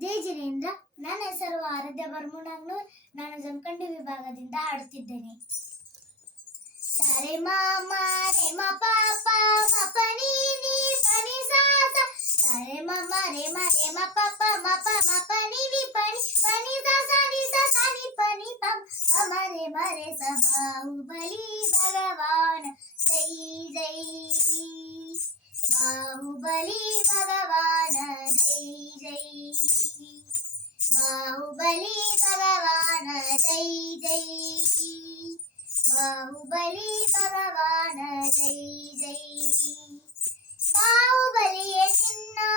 ಜೈ ಜಿನೇಂದ್ರ ನನ್ನ ಹೆಸರು ಆರಾಧ್ಯ ಬರ್ಮುನಾಗ್ನೂರ್ ನಾನು ಜಮಖಂಡಿ ವಿಭಾಗದಿಂದ ಹಾಡುತ್ತಿದ್ದೇನೆ ಸರೆ ಮಾಮ ರೇ ಮ ಪಾಪ ಮ ಪನಿ ನೀ ಪನಿ ಸಾ ಸಾ ಸರೆ ಮಮ ರೇ ಮ ರೇ ಮ ಪಾಪ ಮ ಪ ಮ ಪನಿ ನಿ ಪನಿ ಪನಿ ಸಾ ಸಾ ನಿ ಸಾ ಸಾ ನಿ ಪನಿ ಪಮ ಮಮ ರೇ ಮ ರೇ ಸ ಬಾಹುಬಲಿ ಭಗವಾನ್ ಜೈ ಜೈ ബാഹുബലി ഭഗവാന ജൈ ജൈ ബാഹുബലി ഭഗവാന ജൈ ജൈ ബാഹുബലി ഭഗവാന ജൈ ജൈ ബാഹുബലിയെ നിന്നാ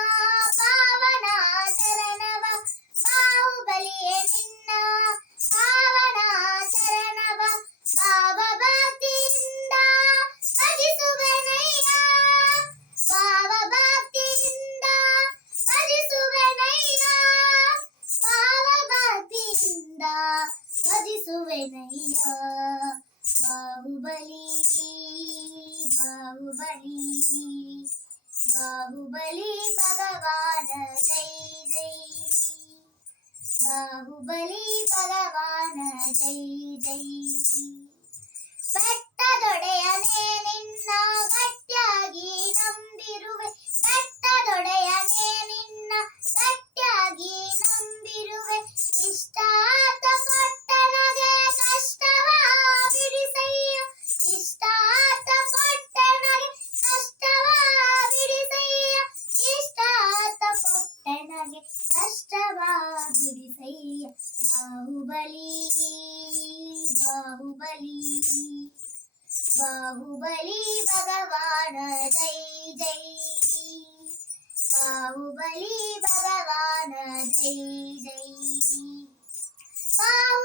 ಬಾಹುಬಲಿ ಬಾಹುಬಲಿ ಬಾಹುಬಲಿ ಭಗವಾನ, ಜೈ ಜೈ. ಬಾಹುಬಲಿ ಭಗವಾನ, ಜೈ ಜೈ. ಬೆಟ್ಟದೊಡೆಯನೇ ನಿನ್ನ ಗಟ್ಟಿಯಾಗಿ ನಂಬಿರುವೆ. ಬೆಟ್ಟದೊಡೆಯನೇ ನಿನ್ನ ಗಟ್ಟಿಯಾಗಿ ನಂಬಿರುವೆ. ಇಷ್ಟಾತ बाहुबली बाहुबली बाहुबली भगवान जय जय। बाहुबली भगवान जय जय। बाहु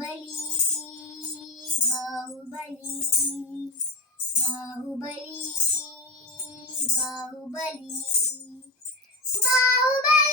ಬಾಹುಬಲಿ ಬಾಹುಬಲಿ ಬಾಹುಬಲಿ ಬಾಹುಬಲಿ ಬಾಹುಬಲಿ